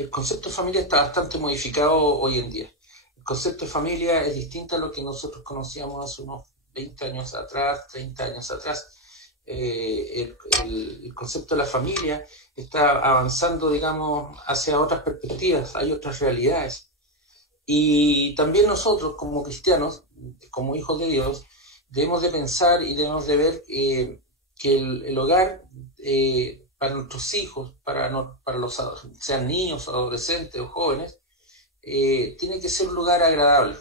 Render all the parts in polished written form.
el concepto de familia está bastante modificado hoy en día. El concepto de familia es distinto a lo que nosotros conocíamos hace unos 20 años atrás, 30 años atrás. El concepto de la familia está avanzando, digamos, hacia otras perspectivas, hay otras realidades. Y también nosotros, como cristianos, como hijos de Dios, debemos de pensar y debemos de ver que el hogar para nuestros hijos, para los sean niños, adolescentes o jóvenes, tiene que ser un lugar agradable.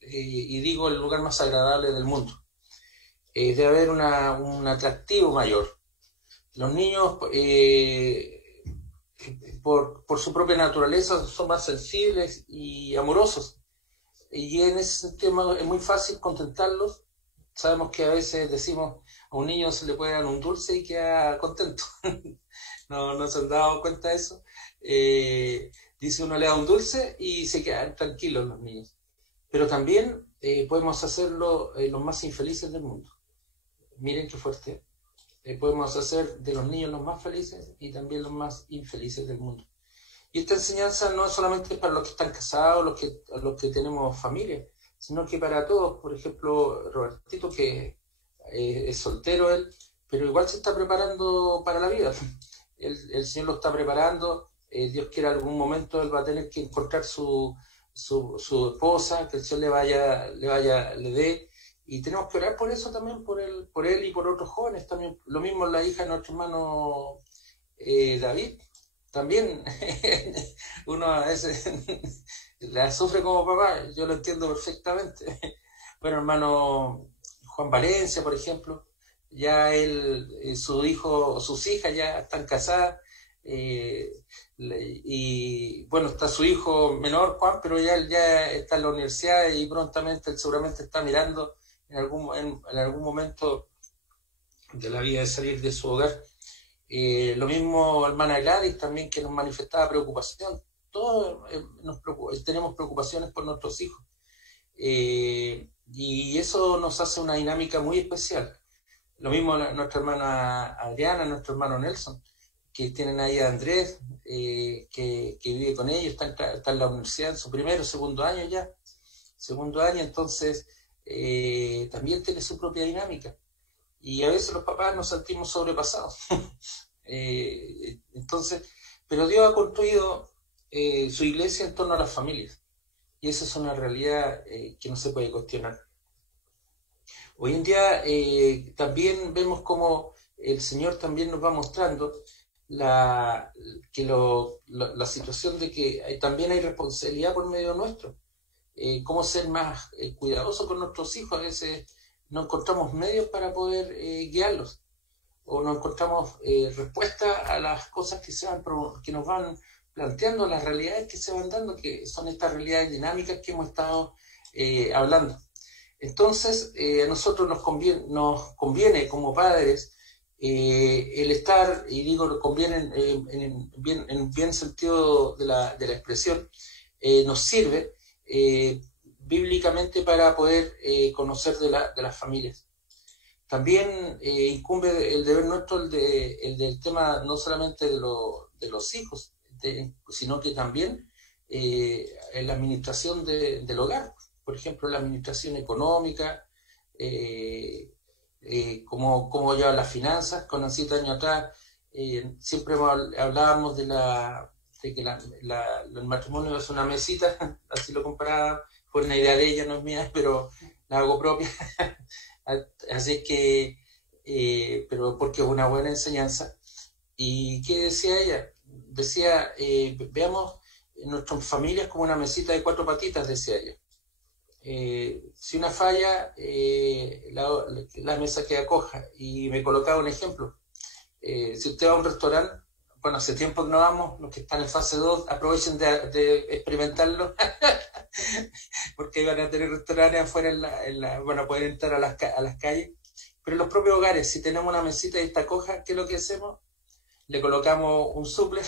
Y digo el lugar más agradable del mundo. Debe haber un atractivo mayor. Los niños, por su propia naturaleza, son más sensibles y amorosos. Y en ese sentido es muy fácil contentarlos. Sabemos que a veces decimos a un niño se le puede dar un dulce y queda contento. No se han dado cuenta de eso. Dice uno le da un dulce y se quedan tranquilos los niños. Pero también podemos hacerlo los más infelices del mundo. Miren qué fuerte. Podemos hacer de los niños los más felices y también los más infelices del mundo. Y esta enseñanza no es solamente para los que están casados, los que tenemos familia, sino que para todos. Por ejemplo, Robertito, que es soltero él, pero igual se está preparando para la vida. El Señor lo está preparando. Dios quiere algún momento él va a tener que encontrar su esposa, que el Señor le dé. Y tenemos que orar por eso también, por él y por otros jóvenes también. Lo mismo la hija de nuestro hermano David. También uno a veces la sufre como papá, yo lo entiendo perfectamente. Bueno, hermano Juan Valencia, por ejemplo, ya su hijo, sus hijas ya están casadas, y bueno, está su hijo menor, Juan, pero él ya está en la universidad y prontamente él seguramente está mirando en algún momento de la vida de salir de su hogar. Lo mismo hermana Gladys también, que nos manifestaba preocupación. Todos tenemos preocupaciones por nuestros hijos, y eso nos hace una dinámica muy especial. Lo mismo nuestra hermana Adriana, nuestro hermano Nelson, que tienen ahí a Andrés, que vive con ellos, está en la universidad en su primero, segundo año, entonces también tiene su propia dinámica. Y a veces los papás nos sentimos sobrepasados. Entonces, pero Dios ha construido su iglesia en torno a las familias. Y esa es una realidad que no se puede cuestionar. Hoy en día también vemos cómo el Señor también nos va mostrando la situación de que también hay responsabilidad por medio nuestro. Cómo ser más cuidadosos con nuestros hijos. A veces no encontramos medios para poder guiarlos, o no encontramos respuestas a las cosas que nos van planteando, las realidades que se van dando, que son estas realidades dinámicas que hemos estado hablando. Entonces, a nosotros nos conviene como padres el estar, y digo, nos conviene en bien sentido de la expresión, nos sirve bíblicamente para poder conocer de las familias. También incumbe el deber nuestro el del tema no solamente de los hijos, sino que también en la administración del hogar. Por ejemplo, la administración económica, cómo llevar las finanzas. Con 7 años atrás siempre hablábamos de que el matrimonio es una mesita, así lo comparaba, fue una idea de ella, no es mía, pero la hago propia. Así que, pero porque es una buena enseñanza. ¿Y qué decía ella? Decía, veamos nuestras familias como una mesita de 4 patitas, decía ella. Si una falla, la mesa queda coja. Y me colocaba un ejemplo. Si usted va a un restaurante, bueno, hace tiempo que no vamos, los que están en fase 2, aprovechen de experimentarlo, porque van a tener restaurantes afuera, van a poder entrar a las calles. Pero en los propios hogares, si tenemos una mesita y está coja, ¿qué es lo que hacemos? Le colocamos un suple,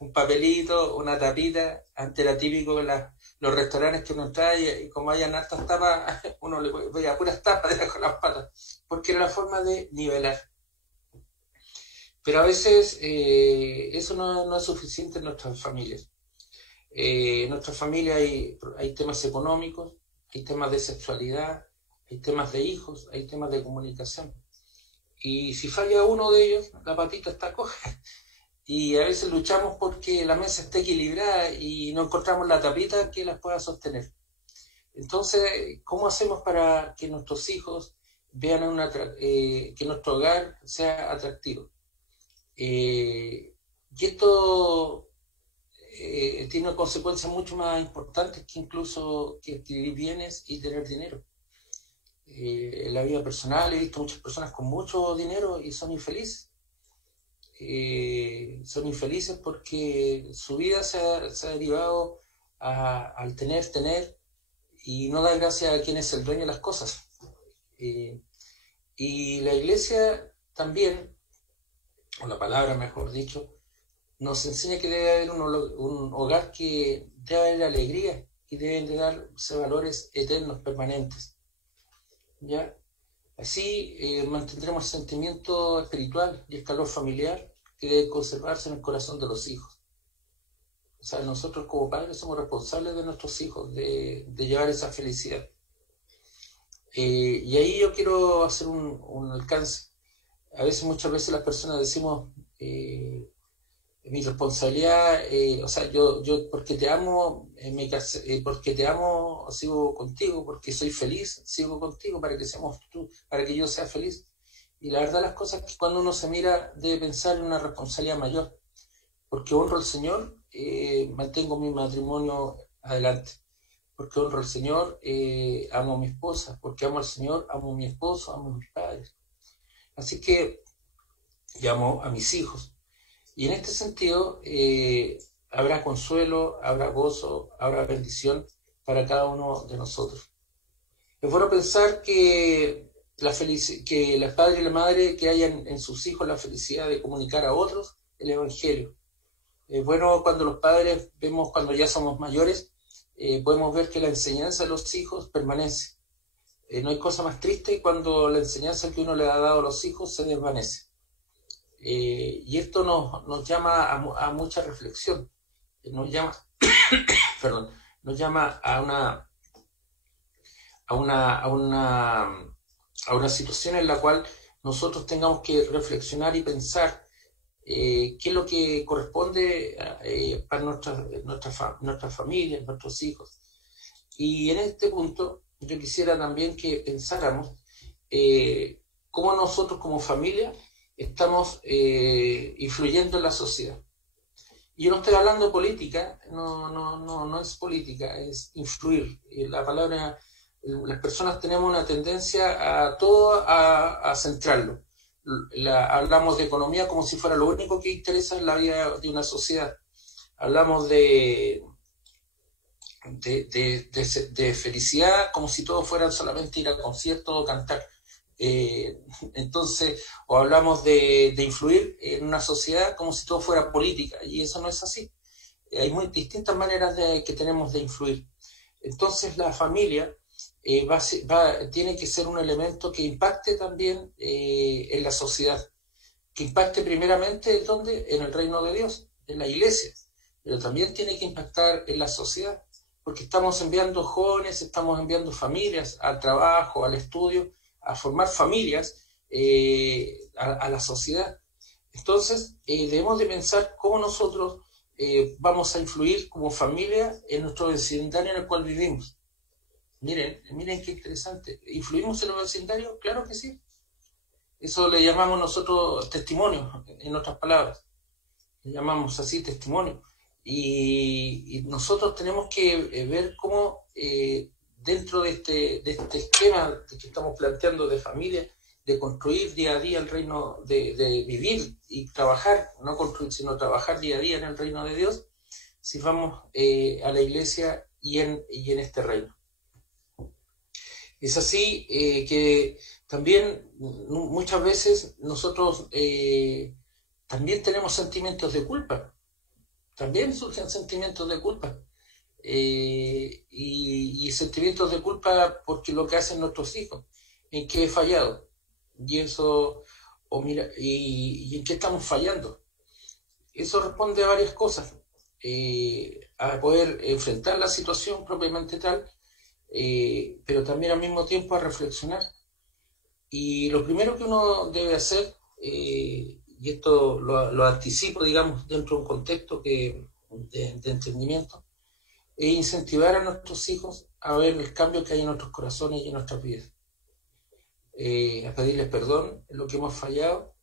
un papelito, una tapita. Antes era típico los restaurantes que uno trae, y como hayan hartas tapas, uno le veía puras tapas debajo de las patas, porque era la forma de nivelar. Pero a veces eso no es suficiente en nuestras familias. En nuestra familia hay temas económicos, hay temas de sexualidad, hay temas de hijos, hay temas de comunicación. Y si falla uno de ellos, la patita está coja. Y a veces luchamos porque la mesa esté equilibrada y no encontramos la tapita que las pueda sostener. Entonces, ¿cómo hacemos para que nuestros hijos vean que nuestro hogar sea atractivo? Y esto tiene consecuencias mucho más importantes que incluso que adquirir bienes y tener dinero. En la vida personal he visto muchas personas con mucho dinero y son infelices. Son infelices porque su vida se ha derivado al tener y no dar gracias a quien es el dueño de las cosas. Y la iglesia también, o la palabra mejor dicho, nos enseña que debe haber un hogar que debe haber alegría y deben de darse valores eternos, permanentes. ¿Ya? Así mantendremos el sentimiento espiritual y el calor familiar que debe conservarse en el corazón de los hijos. O sea, nosotros como padres somos responsables de nuestros hijos, de llevar esa felicidad. Y ahí yo quiero hacer un alcance. Muchas veces las personas decimos, mi responsabilidad, o sea, yo porque te amo, porque te amo sigo contigo, porque soy feliz, sigo contigo para que seamos tú, para que yo sea feliz. Y la verdad las cosas es que cuando uno se mira debe pensar en una responsabilidad mayor, porque honro al Señor, mantengo mi matrimonio adelante, porque honro al Señor, amo a mi esposa, porque amo al Señor, amo a mi esposo, amo a mis padres. Así que llamo a mis hijos. Y en este sentido, habrá consuelo, habrá gozo, habrá bendición para cada uno de nosotros. Es bueno pensar que que los padres y la madre que hayan en sus hijos la felicidad de comunicar a otros el Evangelio. Es bueno cuando los padres vemos, cuando ya somos mayores, podemos ver que la enseñanza de los hijos permanece. No hay cosa más triste cuando la enseñanza que uno le ha dado a los hijos se desvanece. Y esto nos llama a mucha reflexión, nos llama, perdón, nos llama a una situación en la cual nosotros tengamos que reflexionar y pensar qué es lo que corresponde para nuestra familia, nuestros hijos. Y en este punto yo quisiera también que pensáramos cómo nosotros como familia estamos influyendo en la sociedad. Y yo no estoy hablando de política, no es política, es influir. La palabra, las personas tenemos una tendencia a todo a centrarlo. Hablamos de economía como si fuera lo único que interesa en la vida de una sociedad. Hablamos de felicidad como si todos fueran solamente ir a conciertos o cantar. Entonces, o hablamos de influir en una sociedad como si todo fuera política, y eso no es así. Hay muy distintas maneras que tenemos de influir. Entonces, la familia tiene que ser un elemento que impacte también en la sociedad, que impacte primeramente ¿dónde? En el reino de Dios, en la iglesia, pero también tiene que impactar en la sociedad, porque estamos enviando jóvenes, estamos enviando familias al trabajo, al estudio, a formar familias a la sociedad. Entonces, debemos de pensar cómo nosotros vamos a influir como familia en nuestro vecindario en el cual vivimos. Miren qué interesante. ¿Influimos en el vecindario? Claro que sí. Eso le llamamos nosotros testimonio, en otras palabras. Le llamamos así testimonio. Y nosotros tenemos que ver cómo dentro de este esquema que estamos planteando de familia, de construir día a día el reino, de vivir y trabajar, no construir, sino trabajar día a día en el reino de Dios, si vamos a la iglesia y en este reino. Es así que también muchas veces nosotros también tenemos sentimientos de culpa, también surgen sentimientos de culpa. Y sentimientos de culpa porque lo que hacen nuestros hijos, en que he fallado. Y eso o mira, y en qué estamos fallando. Eso responde a varias cosas, a poder enfrentar la situación propiamente tal, pero también al mismo tiempo a reflexionar. Y lo primero que uno debe hacer, y esto lo anticipo, digamos, dentro de un contexto de entendimiento, es incentivar a nuestros hijos a ver el cambio que hay en nuestros corazones y en nuestras vidas. A pedirles perdón en lo que hemos fallado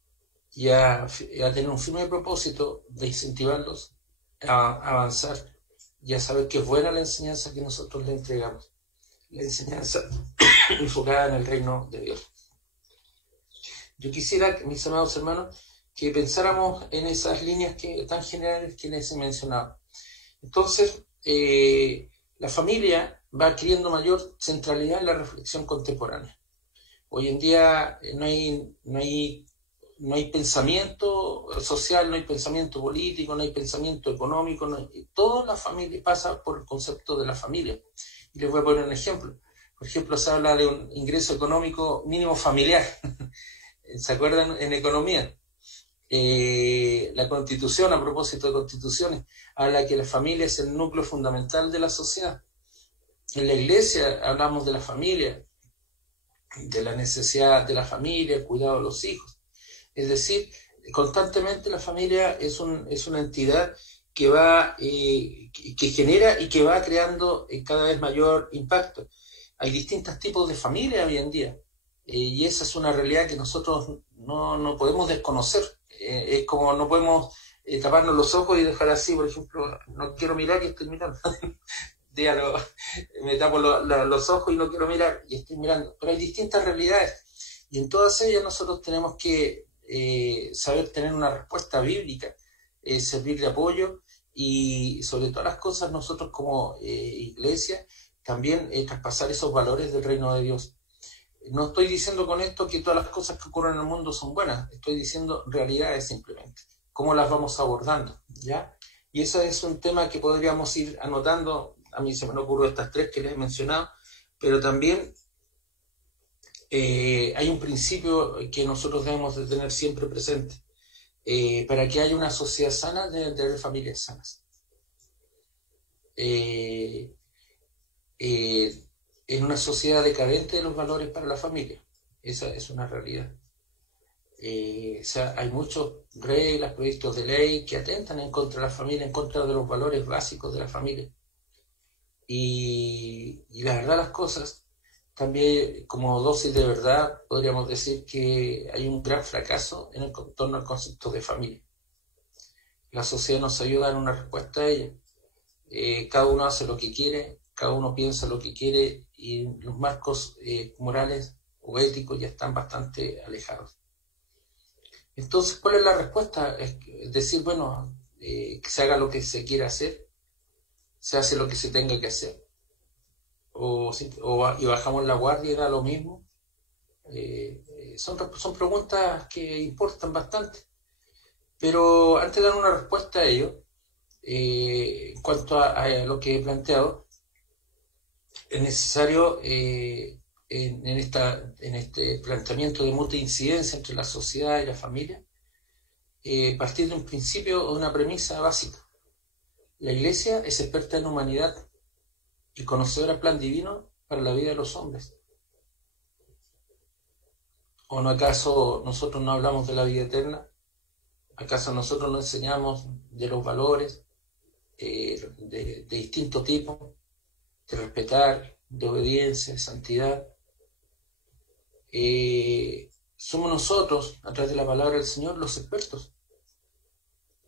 y a tener un firme propósito de incentivarlos a avanzar y a saber que es buena la enseñanza que nosotros le entregamos, la enseñanza enfocada en el reino de Dios. Yo quisiera, mis amados hermanos, que pensáramos en esas líneas tan generales que les he mencionado. Entonces, la familia va adquiriendo mayor centralidad en la reflexión contemporánea. Hoy en día no hay pensamiento social, no hay pensamiento político, no hay pensamiento económico, toda la familia pasa por el concepto de la familia. Y les voy a poner un ejemplo. Por ejemplo, se habla de un ingreso económico mínimo familiar. ¿Se acuerdan? En economía. La Constitución, a propósito de constituciones, habla que la familia es el núcleo fundamental de la sociedad. En la iglesia hablamos de la familia, de la necesidad de la familia, el cuidado de los hijos. Es decir, constantemente la familia es una entidad que que genera y que va creando cada vez mayor impacto. Hay distintos tipos de familia hoy en día, y esa es una realidad que nosotros no podemos desconocer. Es como no podemos taparnos los ojos y dejar así, por ejemplo, no quiero mirar y estoy mirando. Dígalo, me tapo los ojos y no quiero mirar y estoy mirando. Pero hay distintas realidades y en todas ellas nosotros tenemos que saber tener una respuesta bíblica, servir de apoyo y sobre todas las cosas nosotros como iglesia también traspasar esos valores del reino de Dios. No estoy diciendo con esto que todas las cosas que ocurren en el mundo son buenas, estoy diciendo realidades simplemente, cómo las vamos abordando, ¿ya? Y eso es un tema que podríamos ir anotando. A mí se me ocurren estas tres que les he mencionado, pero también hay un principio que nosotros debemos de tener siempre presente. Para que haya una sociedad sana, deben tener familias sanas. En una sociedad decadente de los valores para la familia, esa es una realidad. O sea, hay muchas reglas, proyectos de ley que atentan en contra de la familia, en contra de los valores básicos de la familia. Y la verdad las cosas, también como dosis de verdad, podríamos decir que hay un gran fracaso en el torno al concepto de familia. La sociedad nos ayuda a dar una respuesta a ella. Cada uno hace lo que quiere, cada uno piensa lo que quiere y los marcos morales o éticos ya están bastante alejados. Entonces, ¿cuál es la respuesta? Es decir, bueno, que se haga lo que se quiera hacer, se hace lo que se tenga que hacer, y bajamos la guardia y da lo mismo. Son preguntas que importan bastante, pero antes de dar una respuesta a ello, en cuanto a lo que he planteado, es necesario en este planteamiento de mutua incidencia entre la sociedad y la familia, partir de un principio o de una premisa básica. La Iglesia es experta en humanidad y conocedora del plan divino para la vida de los hombres. ¿O no acaso nosotros no hablamos de la vida eterna? ¿Acaso nosotros no enseñamos de los valores de distinto tipo, de respetar, de obediencia, de santidad? Somos nosotros, a través de la palabra del Señor, los expertos.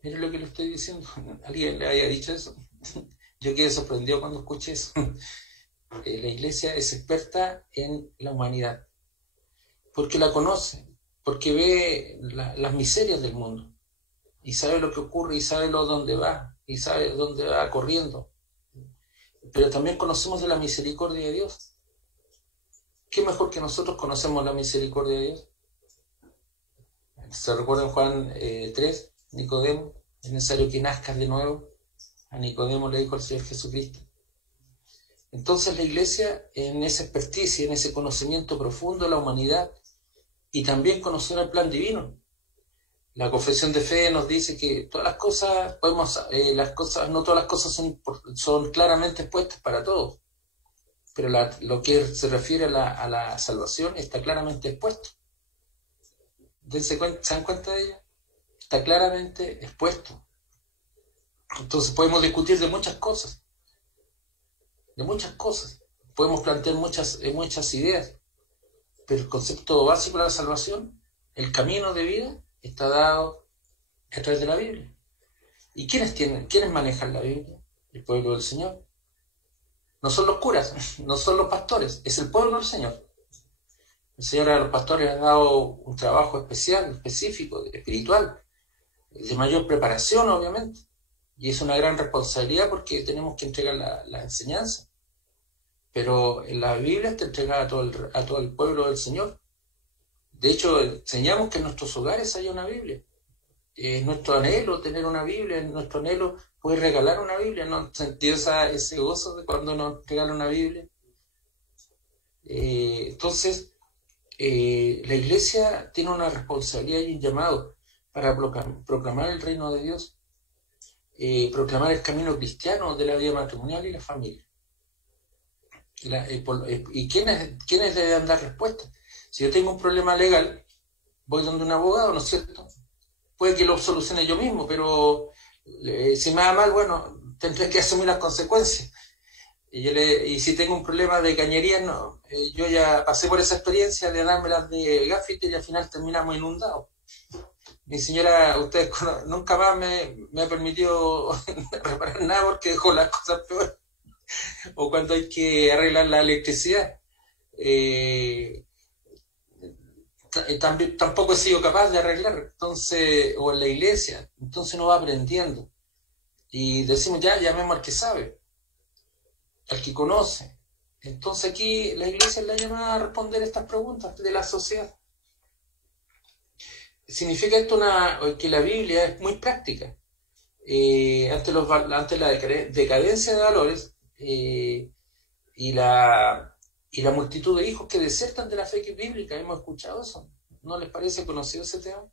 Miren lo que le estoy diciendo. ¿Alguien le haya dicho eso? Yo quedé sorprendido cuando escuché eso. La Iglesia es experta en la humanidad, porque la conoce, porque ve las miserias del mundo, y sabe lo que ocurre, y sabe dónde va, y sabe dónde va corriendo. Pero también conocemos de la misericordia de Dios. ¿Qué mejor que nosotros conocemos la misericordia de Dios? ¿Se recuerdan Juan 3? Nicodemo, es necesario que nazcas de nuevo. A Nicodemo le dijo el Señor Jesucristo. Entonces la Iglesia, en esa experticia, en ese conocimiento profundo de la humanidad, y también conocer el plan divino. La confesión de fe nos dice que todas las cosas no todas las cosas son claramente expuestas para todos, pero lo que se refiere a la salvación está claramente expuesto. ¿Se dan cuenta de ello? Está claramente expuesto. Entonces podemos discutir de muchas cosas, podemos plantear muchas ideas, pero el concepto básico de la salvación, el camino de vida, está dado a través de la Biblia. ¿Y quiénes manejan la Biblia? El pueblo del Señor. No son los curas, no son los pastores, es el pueblo del Señor. El Señor a los pastores ha dado un trabajo especial, específico, espiritual, de mayor preparación, obviamente. Y es una gran responsabilidad porque tenemos que entregar la enseñanza. Pero en la Biblia está entregada a todo el pueblo del Señor. De hecho, enseñamos que en nuestros hogares haya una Biblia. Es nuestro anhelo tener una Biblia, es nuestro anhelo poder regalar una Biblia. ¿No sentido ese gozo de cuando nos regalan una Biblia? Entonces, la Iglesia tiene una responsabilidad y un llamado para proclamar el reino de Dios, proclamar el camino cristiano de la vida matrimonial y la familia. ¿Y quiénes deben dar respuesta? Si yo tengo un problema legal, voy donde un abogado, ¿no es cierto? Puede que lo solucione yo mismo, pero si me va mal, bueno, tendré que asumir las consecuencias. Y si tengo un problema de cañería, no, yo ya pasé por esa experiencia de dármelas de gaffiter y al final terminamos inundados. Mi señora, ustedes nunca más me ha permitido reparar nada porque dejó las cosas peores. O cuando hay que arreglar la electricidad. Tampoco he sido capaz de arreglar, entonces, o en la iglesia, entonces uno va aprendiendo. Y decimos, ya, llamemos al que sabe, al que conoce. Entonces aquí la iglesia es la llamada a responder estas preguntas de la sociedad. Significa esto que la Biblia es muy práctica. Ante la decadencia de valores y la multitud de hijos que desertan de la fe bíblica, hemos escuchado eso. ¿No les parece conocido ese tema?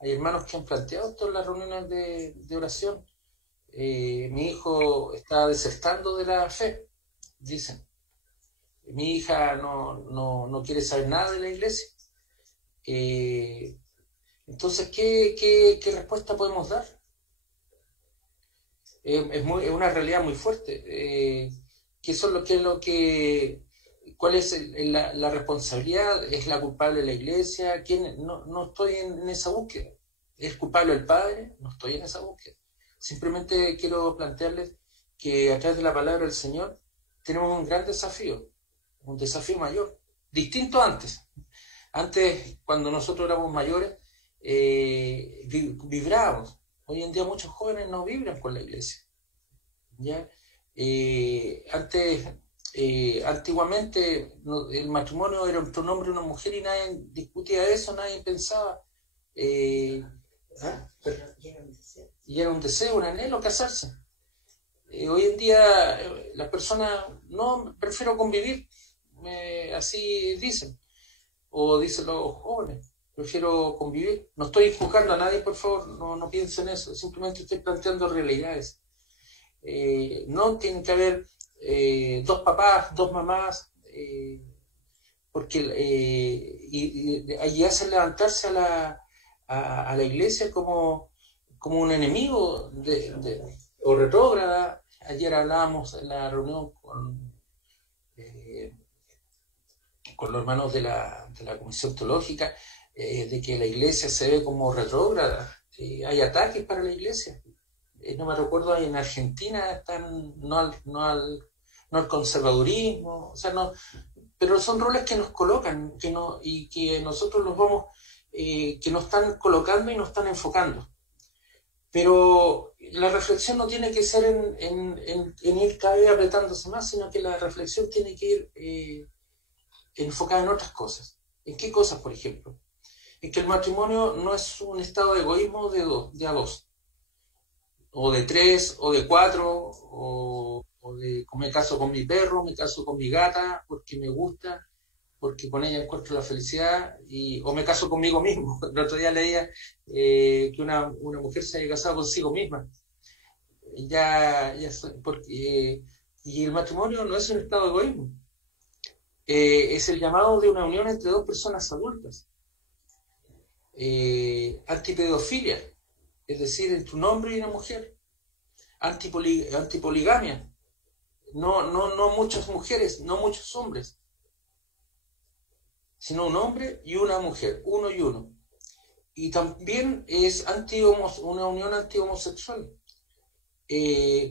Hay hermanos que han planteado esto en las reuniones de oración. Mi hijo está desertando de la fe, dicen. Mi hija no quiere saber nada de la iglesia. Entonces, ¿qué respuesta podemos dar? Es una realidad muy fuerte. ¿Cuál es la responsabilidad? ¿Es la culpable la iglesia? No estoy en esa búsqueda. ¿Es culpable el padre? No estoy en esa búsqueda. Simplemente quiero plantearles que a través de la palabra del Señor tenemos un gran desafío, un desafío mayor, distinto antes. Antes, cuando nosotros éramos mayores, vibrábamos. Hoy en día muchos jóvenes no vibran con la iglesia. ¿Ya? Antiguamente el matrimonio era entre un hombre y una mujer y nadie discutía eso, nadie pensaba. Y era un deseo, un anhelo casarse. Hoy en día las personas no, prefiero convivir, así dicen, o dicen los jóvenes. Prefiero convivir. No estoy juzgando a nadie, por favor, no piensen eso. Simplemente estoy planteando realidades. No tiene que haber dos papás, dos mamás, porque y hacen levantarse a la iglesia como un enemigo o retrógrada. Ayer hablábamos en la reunión con los hermanos de la Comisión Teológica, de que la iglesia se ve como retrógrada. Hay ataques para la iglesia. No me recuerdo, en Argentina están no al conservadurismo, o sea, no, pero son roles que nos colocan y que nosotros los vamos, que nos están colocando y nos están enfocando. Pero la reflexión no tiene que ser en ir cada vez apretándose más, sino que la reflexión tiene que ir enfocada en otras cosas. ¿En qué cosas, por ejemplo? En que el matrimonio no es un estado de egoísmo de a dos, o de tres, o de cuatro, o me caso con mi perro, me caso con mi gata, porque me gusta, porque con ella encuentro la felicidad, o me caso conmigo mismo. El otro día leía que una mujer se haya casado consigo misma. Y el matrimonio no es un estado de egoísmo, es el llamado de una unión entre dos personas adultas. Antipedofilia, es decir, entre un hombre y una mujer. Antipoligamia, no muchas mujeres, no muchos hombres, sino un hombre y una mujer, uno y uno. Y también es una unión anti-homosexual.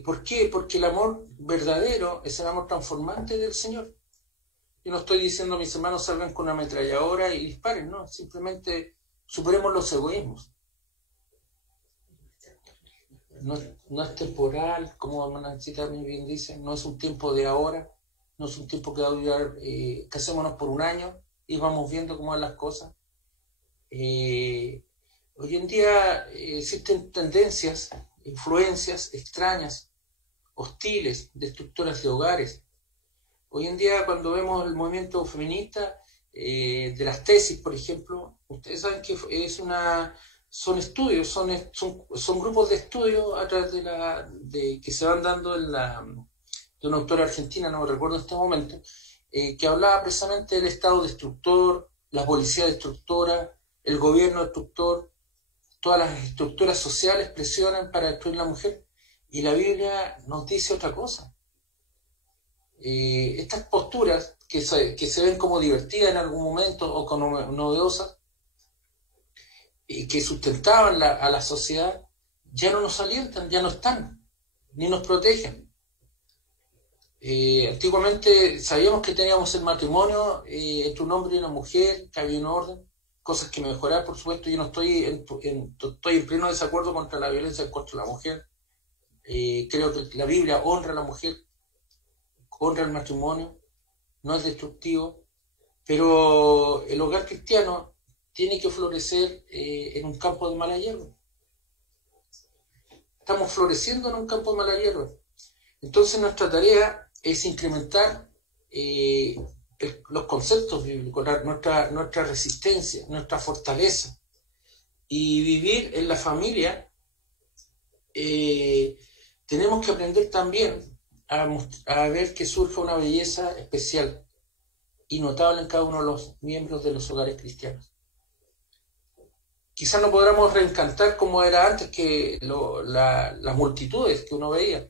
¿Por qué? Porque el amor verdadero es el amor transformante del Señor. Yo no estoy diciendo a mis hermanos salgan con una ametralladora y disparen, no, simplemente superemos los egoísmos. No es temporal, como Hermanacita muy bien dice, no es un tiempo de ahora, no es un tiempo que va a durar, casémonos por un año y vamos viendo cómo van las cosas. Hoy en día existen tendencias, influencias extrañas, hostiles, destructoras de hogares. Hoy en día, cuando vemos el movimiento feminista, de las tesis, por ejemplo, ustedes saben que son estudios, son grupos de estudio a través que se van dando de una autora argentina, no me recuerdo en este momento, que hablaba precisamente del Estado destructor, la policía destructora, el gobierno destructor, todas las estructuras sociales presionan para destruir la mujer, y la Biblia nos dice otra cosa. Estas posturas que se ven como divertidas en algún momento o como novedosas y que sustentaban a la sociedad, ya no nos alientan, ya no están, ni nos protegen. Antiguamente sabíamos que teníamos el matrimonio entre un hombre y una mujer, que había un orden, cosas que mejorar, por supuesto. Yo no estoy en pleno desacuerdo contra la violencia contra la mujer. Creo que la Biblia honra a la mujer, honra el matrimonio, no es destructivo, pero el hogar cristiano tiene que florecer en un campo de mala hierba. Estamos floreciendo en un campo de mala hierba. Entonces nuestra tarea es incrementar los conceptos bíblicos, nuestra resistencia, nuestra fortaleza, y vivir en la familia. Tenemos que aprender también a ver que surja una belleza especial y notable en cada uno de los miembros de los hogares cristianos. Quizás no podamos reencantar como era antes, que las multitudes que uno veía,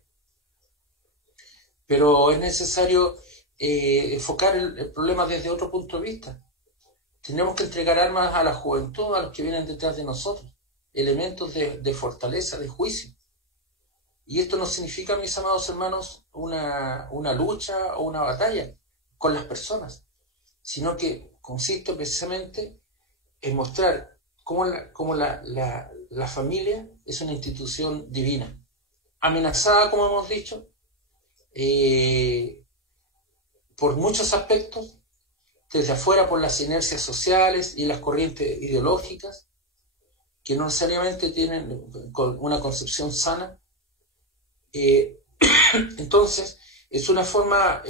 pero es necesario enfocar el problema desde otro punto de vista. Tenemos que entregar armas a la juventud, a los que vienen detrás de nosotros, elementos de fortaleza, de juicio. Y esto no significa, mis amados hermanos, una lucha o una batalla con las personas, sino que consiste precisamente en mostrar cómo la familia es una institución divina, amenazada, como hemos dicho, por muchos aspectos, desde afuera por las inercias sociales y las corrientes ideológicas, que no necesariamente tienen una concepción sana. Entonces, es una forma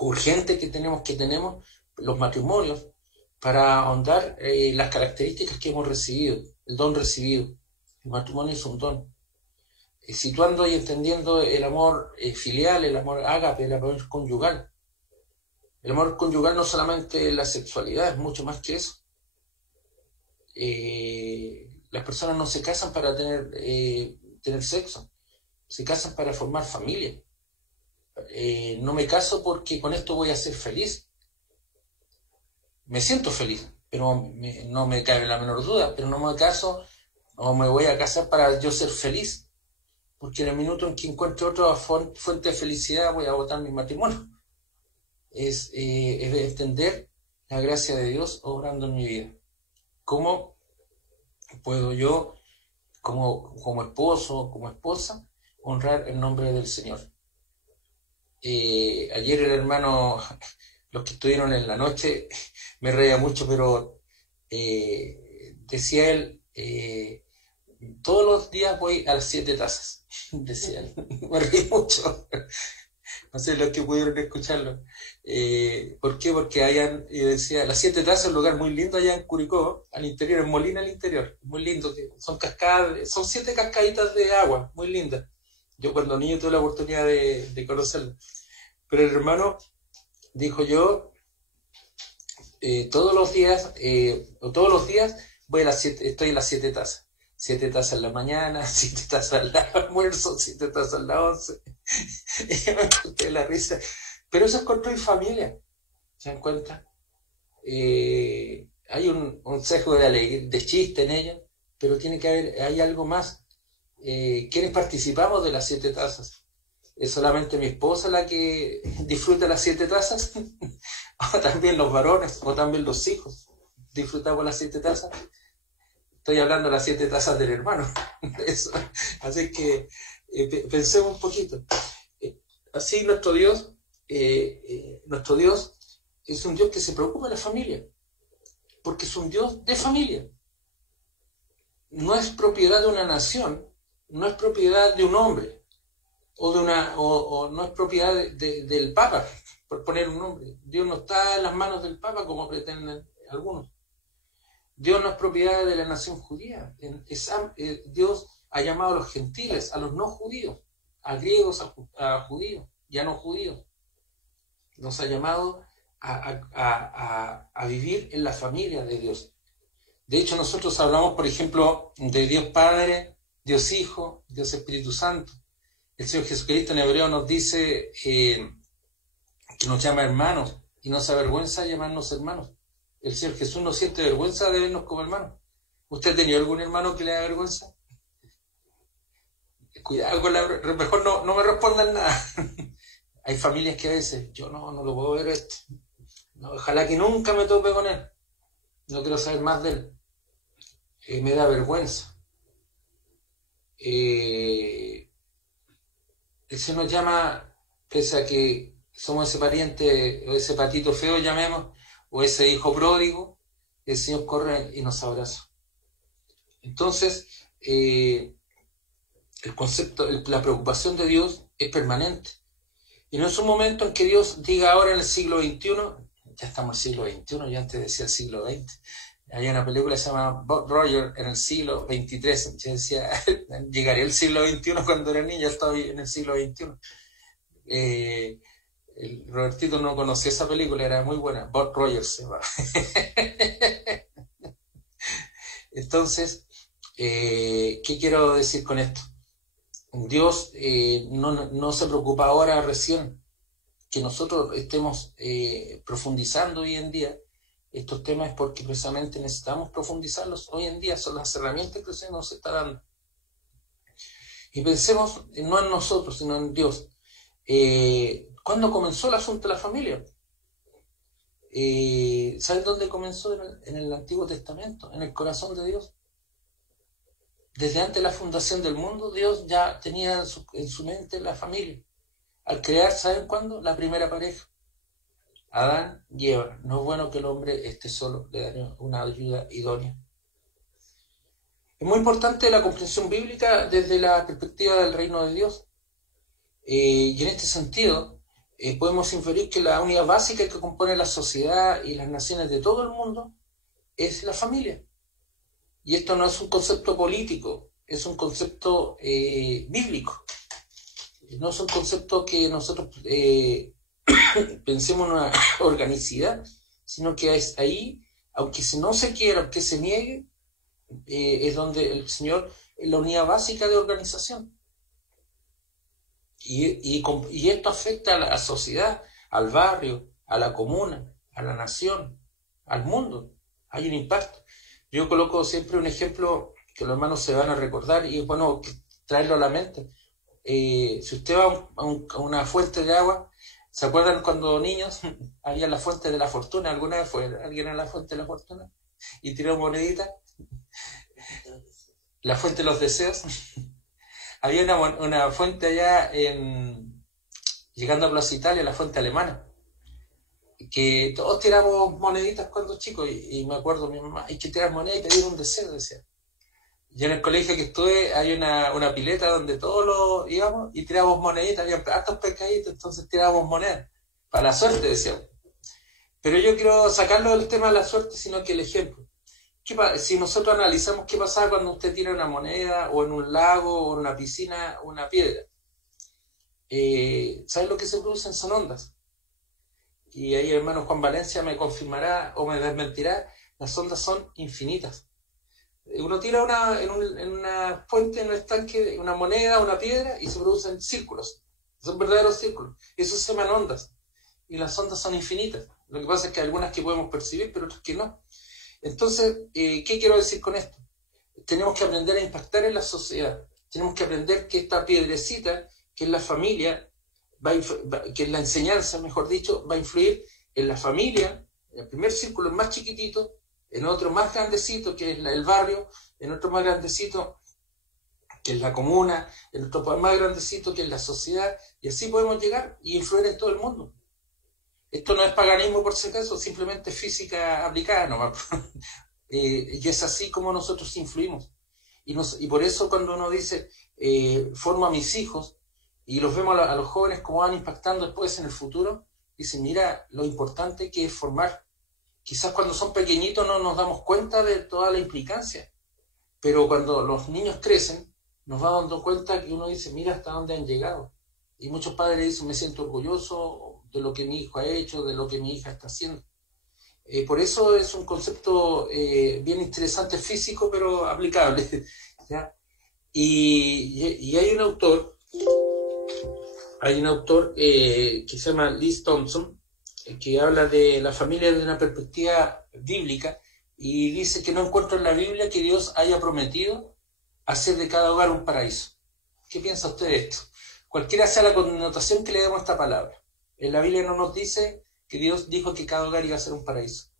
urgente que tenemos los matrimonios para ahondar las características que hemos recibido, el don recibido. El matrimonio es un don. Situando y entendiendo el amor filial, el amor ágape, el amor conyugal. El amor conyugal no solamente la sexualidad, es mucho más que eso. Las personas no se casan para tener sexo, se casan para formar familia. No me caso porque con esto voy a ser feliz. Me siento feliz, pero no me cabe la menor duda, pero no me caso o me voy a casar para yo ser feliz, porque en el minuto en que encuentre otra fuente de felicidad voy a botar mi matrimonio. Es entender la gracia de Dios obrando en mi vida. ¿Cómo puedo yo, como esposo, como esposa, honrar el nombre del Señor? Ayer el hermano, los que estuvieron en la noche, me reía mucho, pero decía él, todos los días voy a las 7 tazas, decía él. Me reí mucho. No sé los que pudieron escucharlo. ¿Por qué? Porque hayan, decía, Las Siete Tazas es un lugar muy lindo allá en Curicó, al interior, en Molina al interior, muy lindo, que son cascadas, son 7 cascaditas de agua, muy lindas. Yo cuando niño tuve la oportunidad de conocerlo. Pero el hermano dijo yo, todos los días estoy en las 7 tazas. 7 tazas en la mañana, 7 tazas al almuerzo, 7 tazas en la 11. Y me corté la risa. Pero eso es construir familia, ¿se dan cuenta? Hay un sesgo de alegría, de chiste en ella, pero hay algo más. ¿Quiénes participamos de las 7 tazas? ¿Es solamente mi esposa la que disfruta las 7 tazas? ¿O también los varones? ¿O también los hijos? ¿Disfrutamos las 7 tazas? Estoy hablando de las 7 tazas del hermano. Eso. Así que pensemos un poquito. Así nuestro Dios es un Dios que se preocupa de la familia, porque es un Dios de familia. No es propiedad de una nación, no es propiedad de un hombre, o no es propiedad del Papa, por poner un nombre. Dios no está en las manos del Papa como pretenden algunos. Dios no es propiedad de la nación judía. Dios ha llamado a los gentiles, a los no judíos, a griegos, a judíos y a no judíos. Nos ha llamado a vivir en la familia de Dios. De hecho, nosotros hablamos, por ejemplo, de Dios Padre, Dios Hijo, Dios Espíritu Santo. El Señor Jesucristo en hebreo nos dice que nos llama hermanos y no se avergüenza de llamarnos hermanos. El Señor Jesús no siente vergüenza de vernos como hermanos. ¿Usted ha tenido algún hermano que le da vergüenza? Cuidado con mejor no me respondan nada. Hay familias que a veces, yo no lo puedo ver esto. No, ojalá que nunca me tope con él. No quiero saber más de él. Me da vergüenza. El Señor nos llama, pese a que somos ese pariente, o ese patito feo, llamemos, o ese hijo pródigo, el Señor corre y nos abraza. Entonces, el concepto, la preocupación de Dios es permanente. Y no es un momento en que Dios diga ahora en el siglo XXI, ya estamos en el siglo XXI, yo antes decía el siglo XX. Había una película que se llama Bob Rogers en el siglo XXIII. Yo decía, llegaría el siglo XXI cuando era niño, ya estaba en el siglo XXI. El Robertito no conocía esa película, era muy buena. Bob Rogers se llama. Entonces, ¿qué quiero decir con esto? Dios no se preocupa ahora recién que nosotros estemos profundizando hoy en día estos temas, porque precisamente necesitamos profundizarlos hoy en día, son las herramientas que el Señor nos está dando. Y pensemos no en nosotros, sino en Dios. ¿Cuándo comenzó el asunto de la familia? ¿Saben dónde comenzó? En el Antiguo Testamento, en el corazón de Dios. Desde antes de la fundación del mundo, Dios ya tenía en su mente la familia. Al crear, ¿saben cuándo? La primera pareja. Adán y Eva. No es bueno que el hombre esté solo, le daría una ayuda idónea. Es muy importante la comprensión bíblica desde la perspectiva del reino de Dios. Y en este sentido, podemos inferir que la unidad básica que compone la sociedad y las naciones de todo el mundo es la familia. Y esto no es un concepto político, es un concepto bíblico. No es un concepto que nosotros pensemos en una organicidad, sino que es ahí, aunque no se quiera, aunque se niegue, es donde el Señor es la unidad básica de organización. Y esto afecta a la sociedad, al barrio, a la comuna, a la nación, al mundo. Hay un impacto. Yo coloco siempre un ejemplo que los hermanos se van a recordar y es bueno traerlo a la mente. Si usted va a una fuente de agua, ¿se acuerdan cuando niños había la fuente de la fortuna? ¿Alguna vez fue alguien a la fuente de la fortuna y tiró moneditas? La fuente de los deseos. Había una fuente allá llegando a Plaza Italia, la fuente alemana, que todos tiramos moneditas cuando chicos, y me acuerdo mi mamá, hay que tirar monedas y pedir un deseo, decía. Yo en el colegio que estuve hay una pileta donde todos los íbamos y tirábamos moneditas, había hartos pescaditos, entonces tirábamos monedas. Para la suerte, decíamos. Pero yo quiero sacarlo del tema de la suerte, sino que el ejemplo. Si nosotros analizamos qué pasaba cuando usted tira una moneda, o en un lago, o en una piscina, una piedra, ¿sabes lo que se producen? Son ondas. Y ahí el hermano Juan Valencia me confirmará o me desmentirá, las ondas son infinitas. Uno tira en una fuente, en un estanque, una moneda, una piedra, y se producen círculos. Son verdaderos círculos. Eso se llaman ondas. Y las ondas son infinitas. Lo que pasa es que hay algunas que podemos percibir, pero otras que no. Entonces, ¿qué quiero decir con esto? Tenemos que aprender a impactar en la sociedad. Tenemos que aprender que esta piedrecita, que es la familia, que es la enseñanza, mejor dicho, va a influir en la familia, en el primer círculo más chiquitito, en otro más grandecito, que es el barrio, en otro más grandecito, que es la comuna, en otro más grandecito, que es la sociedad, y así podemos llegar y influir en todo el mundo. Esto no es paganismo por si acaso, simplemente física aplicada nomás. Y es así como nosotros influimos. Y por eso cuando uno dice, formo a mis hijos, y los vemos a los jóvenes como van impactando después en el futuro, dicen, mira, lo importante que es formar. Quizás cuando son pequeñitos no nos damos cuenta de toda la implicancia, pero cuando los niños crecen, nos va dando cuenta que uno dice, mira hasta dónde han llegado. Y muchos padres dicen, me siento orgulloso de lo que mi hijo ha hecho, de lo que mi hija está haciendo. Por eso es un concepto bien interesante, físico, pero aplicable. ¿Ya? Y hay un autor que se llama Liz Thompson, que habla de la familia desde una perspectiva bíblica, y dice que no encuentra en la Biblia que Dios haya prometido hacer de cada hogar un paraíso. ¿Qué piensa usted de esto? Cualquiera sea la connotación que le demos a esta palabra. En la Biblia no nos dice que Dios dijo que cada hogar iba a ser un paraíso.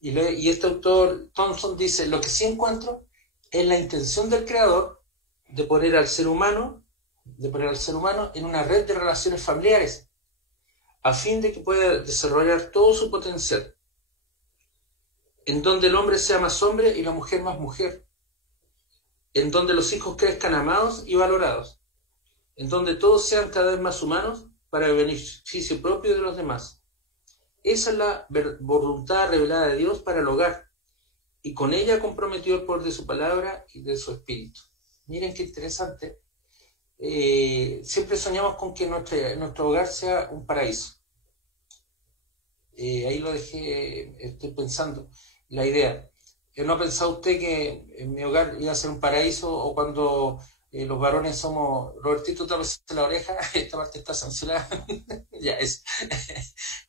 Y este autor, Thompson, dice, lo que sí encuentro es la intención del Creador de poner al ser humano en una red de relaciones familiares, a fin de que pueda desarrollar todo su potencial, en donde el hombre sea más hombre y la mujer más mujer, en donde los hijos crezcan amados y valorados, en donde todos sean cada vez más humanos para el beneficio propio de los demás. Esa es la voluntad revelada de Dios para el hogar, y con ella comprometió el poder de su palabra y de su espíritu. Miren qué interesante. Siempre soñamos con que nuestro hogar sea un paraíso. Ahí lo dejé, estoy pensando, la idea. ¿No ha pensado usted que en mi hogar iba a ser un paraíso? O cuando los varones somos... Robertito, te la oreja, esta parte está censurada. Ya es.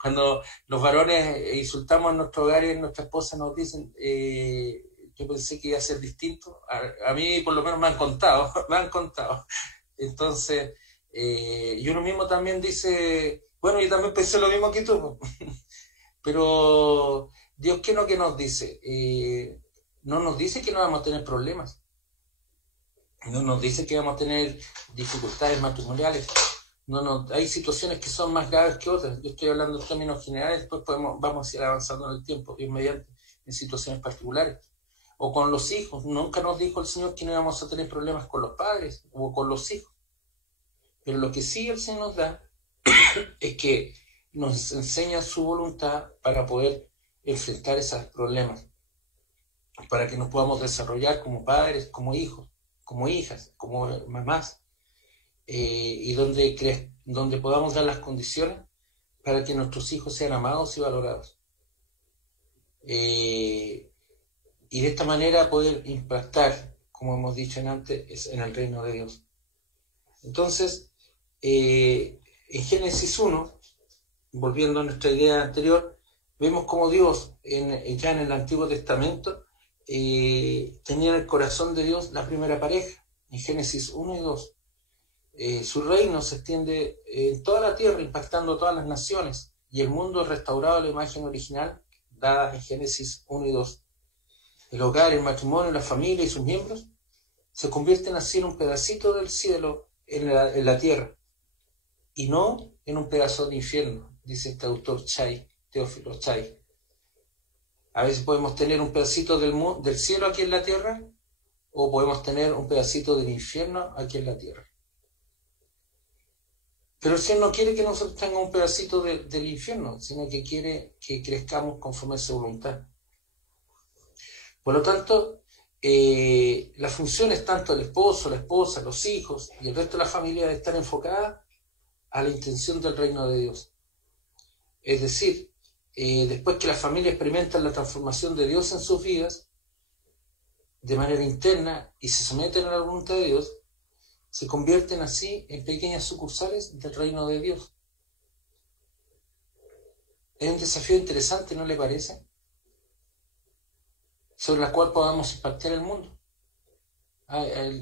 Cuando los varones insultamos a nuestro hogar y nuestra esposa nos dicen, yo pensé que iba a ser distinto. A mí por lo menos me han contado. Entonces, y uno mismo también dice, bueno, yo también pensé lo mismo que tú. Pero Dios, ¿qué no que nos dice? No nos dice que no vamos a tener problemas. No nos dice que vamos a tener dificultades matrimoniales. Hay situaciones que son más graves que otras. Yo estoy hablando en términos generales, después vamos a ir avanzando en el tiempo, y mediante en situaciones particulares. O con los hijos. Nunca nos dijo el Señor que no íbamos a tener problemas con los padres o con los hijos. Pero lo que sí el Señor nos da es que nos enseña su voluntad para poder enfrentar esos problemas, para que nos podamos desarrollar como padres, como hijos, como hijas, como mamás, y donde podamos dar las condiciones para que nuestros hijos sean amados y valorados. Y de esta manera poder impactar, como hemos dicho antes, en el reino de Dios. Entonces, en Génesis 1, volviendo a nuestra idea anterior, vemos cómo Dios, ya en el Antiguo Testamento, tenía en el corazón de Dios la primera pareja, en Génesis 1 y 2. Su reino se extiende en toda la tierra, impactando todas las naciones, y el mundo es restaurado a la imagen original dada en Génesis 1 y 2. El hogar, el matrimonio, la familia y sus miembros se convierten así en un pedacito del cielo en la tierra, y no en un pedazo de infierno, dice este autor Teófilo Chay. A veces podemos tener un pedacito del cielo aquí en la tierra, o podemos tener un pedacito del infierno aquí en la tierra. Pero el Señor no quiere que nosotros tengamos un pedacito del infierno, sino que quiere que crezcamos conforme a su voluntad. Por lo tanto, las funciones tanto del esposo, la esposa, los hijos y el resto de la familia deben estar enfocadas a la intención del reino de Dios. Es decir, después que la familia experimenta la transformación de Dios en sus vidas, de manera interna, y se someten a la voluntad de Dios, se convierten así en pequeñas sucursales del reino de Dios. Es un desafío interesante, ¿no le parece? Sobre la cual podamos impactar el mundo.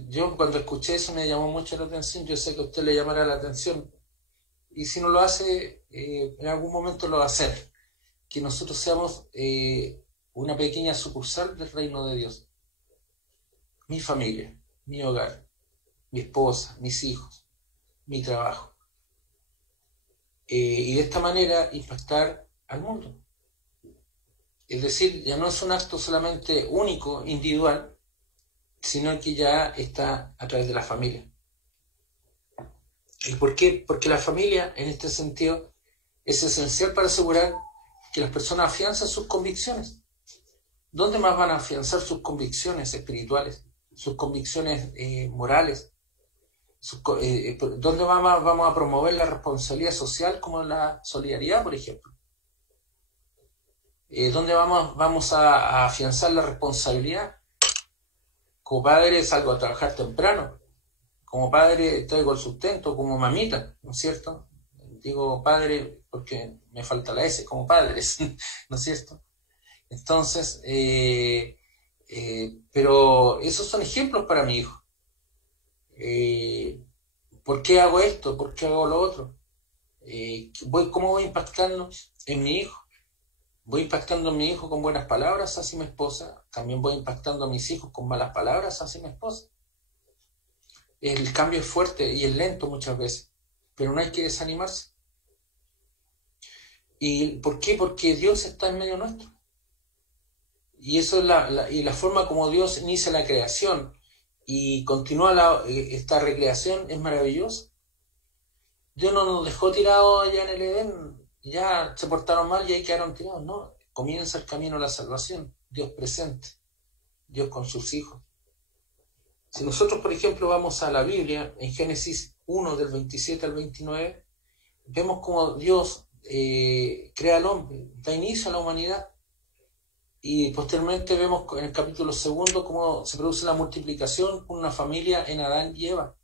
Yo cuando escuché eso me llamó mucho la atención. Yo sé que a usted le llamará la atención. Y si no lo hace, en algún momento lo va a hacer. Que nosotros seamos una pequeña sucursal del reino de Dios. Mi familia, mi hogar, mi esposa, mis hijos, mi trabajo. Y de esta manera impactar al mundo. Es decir, ya no es un acto solamente único, individual, sino que ya está a través de la familia. ¿Y por qué? Porque la familia, en este sentido, es esencial para asegurar que las personas afianzan sus convicciones. ¿Dónde más van a afianzar sus convicciones espirituales, sus convicciones morales? ¿Dónde vamos a promover la responsabilidad social como la solidaridad, por ejemplo? ¿Dónde vamos a afianzar la responsabilidad? Como padre salgo a trabajar temprano, como padre traigo el sustento, como mamita, ¿no es cierto? Digo padre porque me falta la S, como padres, ¿no es cierto? Entonces, pero esos son ejemplos para mi hijo. ¿Por qué hago esto? ¿Por qué hago lo otro? ¿Cómo voy impactando en mi hijo? Voy impactando a mi hijo con buenas palabras hacia mi esposa, también voy impactando a mis hijos con malas palabras hacia mi esposa. El cambio es fuerte y es lento muchas veces, pero no hay que desanimarse. ¿Y por qué? Porque Dios está en medio nuestro. Y eso es la forma como Dios inicia la creación y continúa esta recreación es maravillosa. Dios no nos dejó tirados allá en el Edén, ya se portaron mal y ahí quedaron tirados. No, comienza el camino a la salvación, Dios presente, Dios con sus hijos. Si nosotros, por ejemplo, vamos a la Biblia, en Génesis 1, del 27 al 29, vemos cómo Dios crea al hombre, da inicio a la humanidad. Y posteriormente vemos en el capítulo 2 cómo se produce la multiplicación con una familia en Adán y Eva,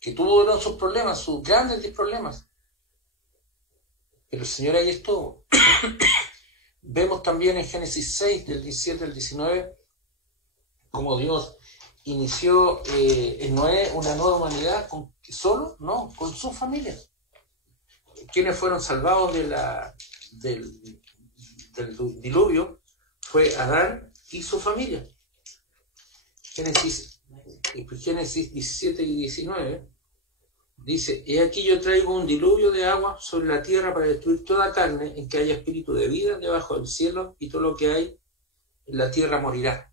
que tuvieron sus problemas, sus grandes problemas. Pero el Señor ahí estuvo. Vemos también en Génesis 6, del 17 al 19, cómo Dios inició en Noé una nueva humanidad solo, no, con su familia. Quienes fueron salvados del diluvio fue Adán y su familia. Génesis 17 y 19 dice: he aquí yo traigo un diluvio de agua sobre la tierra para destruir toda carne en que haya espíritu de vida debajo del cielo, y todo lo que hay en la tierra morirá.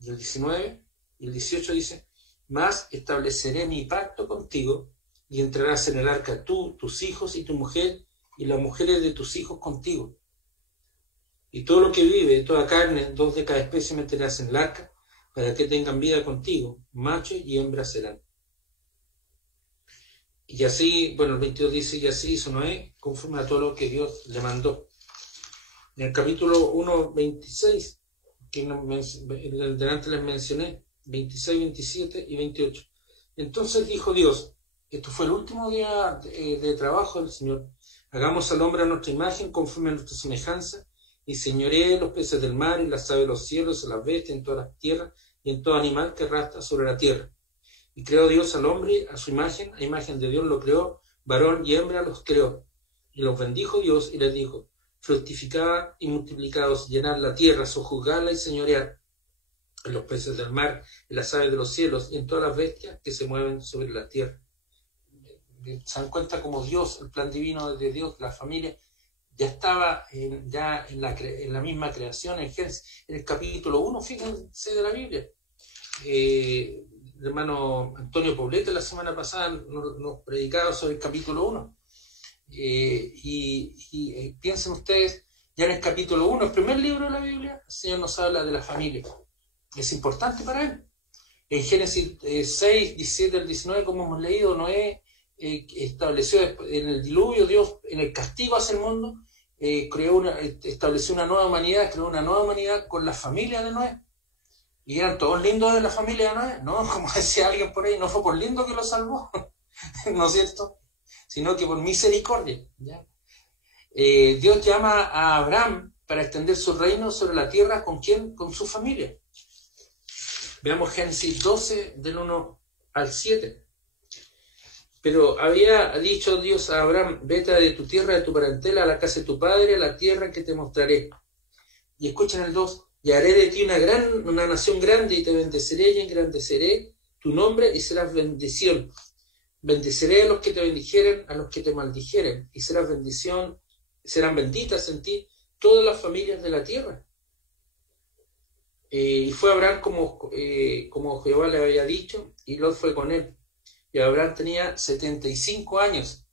Y el 19 y el 18 dice: mas estableceré mi pacto contigo, y entrarás en el arca tú, tus hijos y tu mujer, y las mujeres de tus hijos contigo. Y todo lo que vive, toda carne, 2 de cada especie meterás en el arca, para que tengan vida contigo, macho y hembra serán. Y así, bueno, el 22 dice: y así hizo Noé, conforme a todo lo que Dios le mandó. En el capítulo 1, 26, que delante les mencioné, 26, 27 y 28. Entonces dijo Dios, esto fue el último día de trabajo del Señor: hagamos al hombre a nuestra imagen, conforme a nuestra semejanza, y señoree los peces del mar, y las aves de los cielos, y las bestias en todas las tierras, y en todo animal que arrastra sobre la tierra. Y creó Dios al hombre a su imagen, a imagen de Dios lo creó, varón y hembra los creó. Y los bendijo Dios, y les dijo: fructificad y multiplicaos, llenad la tierra, sojuzgadla y señoread en los peces del mar, en las aves de los cielos, y en todas las bestias que se mueven sobre la tierra. Se dan cuenta como Dios, el plan divino de Dios, la familia, ya estaba en la misma creación, en Génesis, en el capítulo 1, fíjense, de la Biblia. el hermano Antonio Poblete la semana pasada nos predicaba sobre el capítulo 1. Piensen ustedes, ya en el capítulo 1, el primer libro de la Biblia, el Señor nos habla de la familia. Es importante para Él. En Génesis 6, 17 al 19, como hemos leído, Noé estableció en el diluvio, Dios en el castigo hacia el mundo, estableció una nueva humanidad, creó una nueva humanidad con la familia de Noé. Y eran todos lindos de la familia de Noé, ¿no? Como decía alguien por ahí, no fue por lindo que lo salvó, ¿no es cierto? Sino que por misericordia, ¿ya? Dios llama a Abraham para extender su reino sobre la tierra, ¿con quién? Con su familia. Veamos Génesis 12, del 1 al 7. Pero había dicho Dios a Abraham, vete de tu tierra, de tu parentela, a la casa de tu padre, a la tierra que te mostraré. Y escuchen el 2, y haré de ti una nación grande, y te bendeciré y engrandeceré tu nombre, y serás bendición. Bendeciré a los que te bendijeren, a los que te maldijeren, y serás bendición, serán benditas en ti todas las familias de la tierra. Y fue Abraham como Jehová le había dicho, y Lot fue con él. Y Abraham tenía 75 años.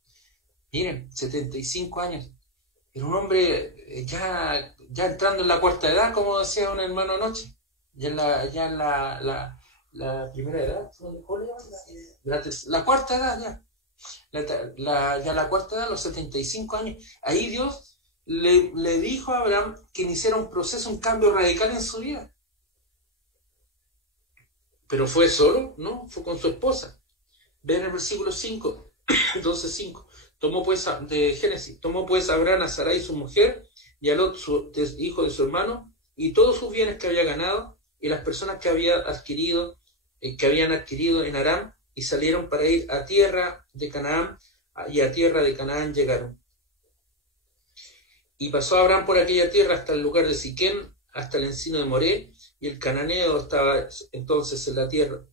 Miren, 75 años. Era un hombre ya entrando en la cuarta edad, como decía un hermano anoche. Ya en la primera edad. La cuarta edad ya. Ya la cuarta edad, los 75 años. Ahí Dios le dijo a Abraham que iniciara un proceso, un cambio radical en su vida. Pero fue solo, ¿no? Fue con su esposa. Ven el versículo 5, 12:5. Tomó pues, de Génesis, tomó pues Abraham a Sarai su mujer, y a Lot, hijo de su hermano, y todos sus bienes que había ganado, y las personas que habían adquirido en Aram, y salieron para ir a tierra de Canaán, y a tierra de Canaán llegaron. Y pasó Abraham por aquella tierra hasta el lugar de Siquén, hasta el encino de Moré, y el cananeo estaba entonces en la tierra.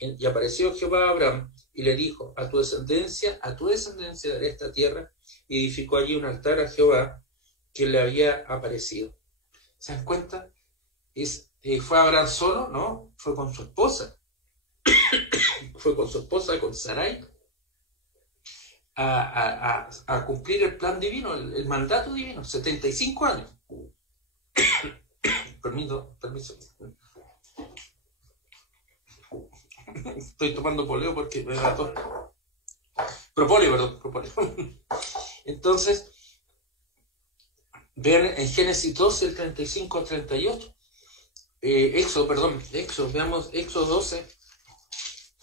Y apareció Jehová a Abraham y le dijo, a tu descendencia daré esta tierra, y edificó allí un altar a Jehová que le había aparecido. ¿Se dan cuenta? Fue Abraham solo, ¿no? Fue con su esposa. Fue con su esposa, con Sarai, a cumplir el plan divino, el mandato divino, 75 años. Permiso. Estoy tomando poleo porque me da tos. Propóleo. Entonces, vean en Génesis 12, el 35 al 38. Éxodo, veamos Éxodo 12,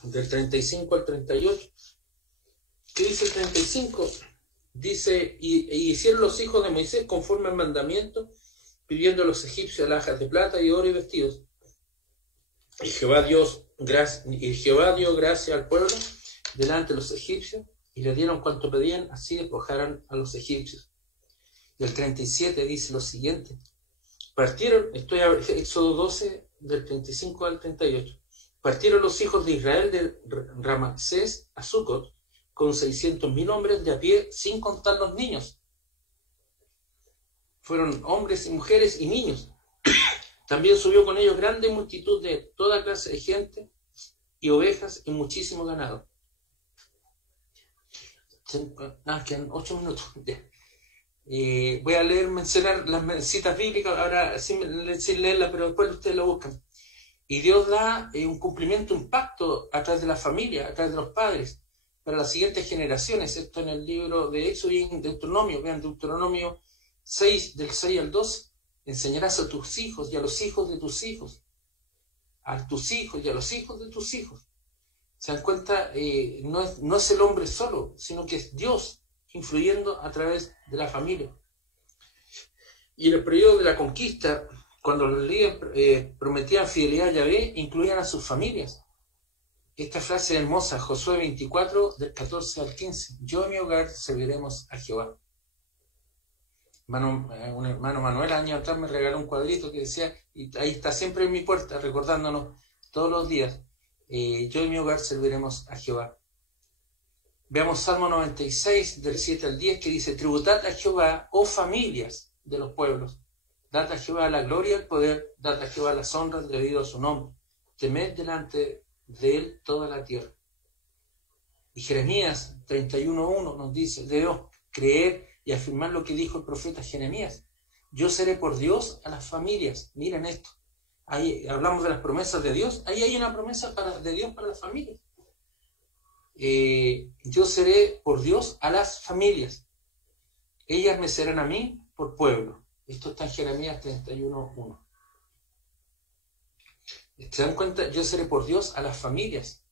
del 35 al 38. ¿Qué dice el 35? Dice, y hicieron los hijos de Moisés conforme al mandamiento, pidiendo a los egipcios alhajas de plata y oro y vestidos. Y Jehová dio gracia al pueblo delante de los egipcios, y le dieron cuanto pedían, así despojaron a los egipcios. Y el 37 dice lo siguiente. Partieron, Éxodo 12, del 35 al 38. Partieron los hijos de Israel de Ramasés a Sucot, con 600,000 hombres de a pie, sin contar los niños. Fueron hombres y mujeres y niños. También subió con ellos grande multitud de toda clase de gente, y ovejas y muchísimo ganado. Quedan 8 minutos. Voy a mencionar las citas bíblicas, ahora sin leerlas, pero después ustedes lo buscan. Y Dios da un cumplimiento, un pacto a través de la familia, a través de los padres, para las siguientes generaciones. Esto en el libro de Éxodo y en Deuteronomio. Vean Deuteronomio 6, del 6 al 12. Enseñarás a tus hijos y a los hijos de tus hijos, a tus hijos y a los hijos de tus hijos. ¿Se dan cuenta? No es el hombre solo, sino que es Dios influyendo a través de la familia. Y en el periodo de la conquista, cuando los líderes prometían fidelidad a Yahvé, incluían a sus familias. Esta frase es hermosa, Josué 24, del 14 al 15. Yo y mi hogar serviremos a Jehová. Un hermano Manuel, años atrás, me regaló un cuadrito que decía, y ahí está siempre en mi puerta, recordándonos todos los días, yo y mi hogar serviremos a Jehová. Veamos Salmo 96, del 7 al 10, que dice, tributad a Jehová, oh familias de los pueblos, dad a Jehová la gloria y el poder, dad a Jehová las honras debido a su nombre. temed delante de él toda la tierra. Y Jeremías 31:1 nos dice, debemos creer y afirmar lo que dijo el profeta Jeremías. Yo seré por Dios a las familias. Miren esto. Ahí hablamos de las promesas de Dios. Ahí hay una promesa de Dios para las familias. Yo seré por Dios a las familias. Ellas me serán a mí por pueblo. Esto está en Jeremías 31:1. ¿Se dan cuenta? Yo seré por Dios a las familias.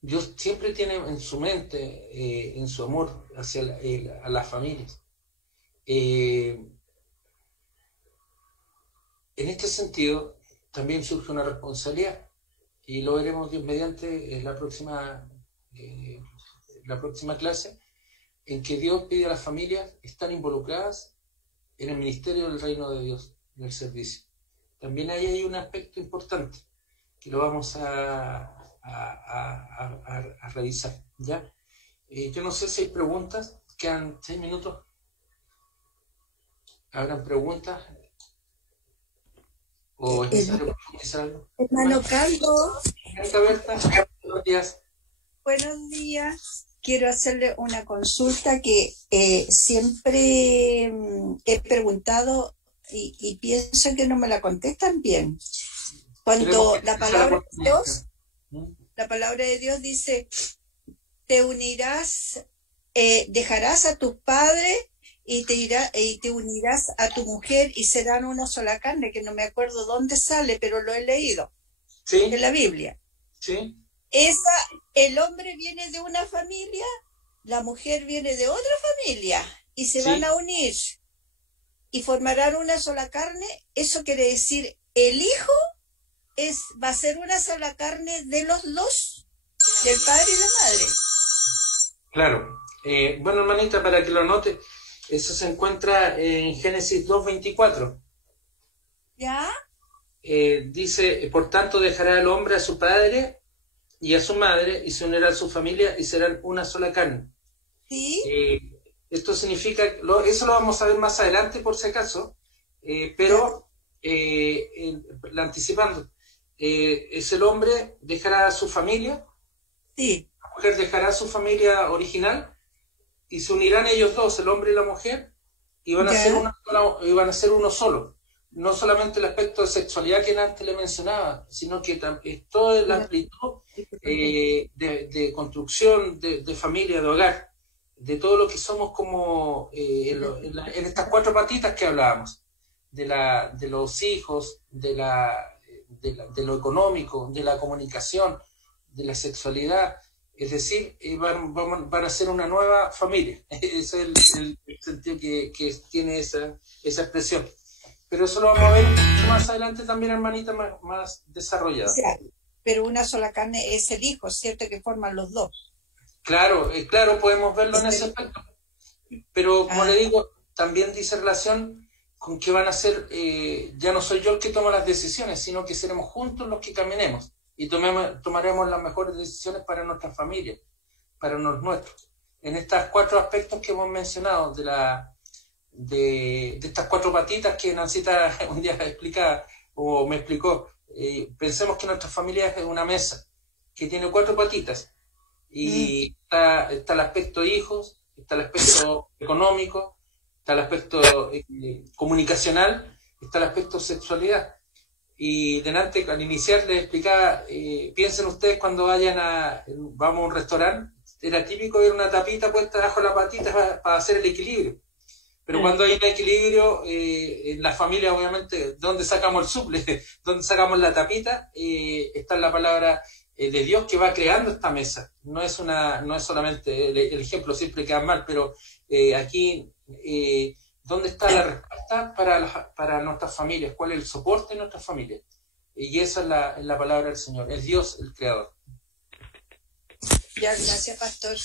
Dios siempre tiene en su mente, en su amor hacia a las familias. En este sentido, también surge una responsabilidad, y lo veremos Dios mediante en la próxima clase, en que Dios pide a las familias estar involucradas en el ministerio del reino de Dios, en el servicio. También ahí hay un aspecto importante que lo vamos a revisar, ¿ya? Yo no sé si hay preguntas, quedan 6 minutos. ¿Habrán preguntas? ¿O es necesario profundizar algo? Hermano Carlos. Berta, buenos días. Buenos días. Quiero hacerle una consulta que siempre he preguntado y pienso que no me la contestan bien. Cuando la palabra de Dios dice, te unirás, dejarás a tus padres y te unirás a tu mujer y serán una sola carne, que no me acuerdo dónde sale, pero lo he leído. ¿Sí? En la Biblia. Sí. El hombre viene de una familia, la mujer viene de otra familia y se van a unir y formarán una sola carne. Eso quiere decir, el hijo va a ser una sola carne de los dos, del padre y la madre. Claro. Bueno, hermanita, para que lo note, eso se encuentra en Génesis 2:24. ¿Ya? Dice, por tanto dejará el hombre a su padre y a su madre, y se unirá a su familia, y serán una sola carne. ¿Sí? Esto significa, eso lo vamos a ver más adelante por si acaso, pero anticipando, es el hombre dejará a su familia, sí. La mujer dejará a su familia original, y se unirán ellos dos, el hombre y la mujer, y van a ser uno solo. No solamente el aspecto de sexualidad que antes le mencionaba, sino que es toda la amplitud de construcción de familia, de hogar, de todo lo que somos como en estas 4 patitas que hablábamos, de los hijos, de lo económico, de la comunicación, de la sexualidad. Es decir, van a ser una nueva familia. Ese es el sentido que tiene esa expresión. Pero eso lo vamos a ver más adelante también, hermanita, más desarrollada. O sea, pero una sola carne es el hijo, ¿cierto? Que forman los dos. Claro, podemos verlo en ese aspecto. Pero, como le digo, también dice relación con que van a ser, ya no soy yo el que toma las decisiones, sino que seremos juntos los que caminemos y tomaremos las mejores decisiones para nuestra familia, para los nuestros. En estos 4 aspectos que hemos mencionado de estas 4 patitas que Nancita un día explicaba o me explicó, pensemos que nuestra familia es una mesa que tiene 4 patitas y está el aspecto hijos, está el aspecto económico, está el aspecto comunicacional, está el aspecto sexualidad. Y delante, al iniciar, les explicaba, piensen ustedes cuando vamos a un restaurante, era típico ver una tapita puesta bajo la patita para hacer el equilibrio. Pero cuando hay un equilibrio, en la familia, obviamente, ¿dónde sacamos el suple? ¿Dónde sacamos la tapita? Está la palabra de Dios que va creando esta mesa. No es solamente el ejemplo, siempre queda mal, pero aquí, ¿dónde está la respuesta para nuestras familias? ¿Cuál es el soporte de nuestras familias? Y esa es la palabra del Señor. Es Dios el creador. Ya, gracias, pastor.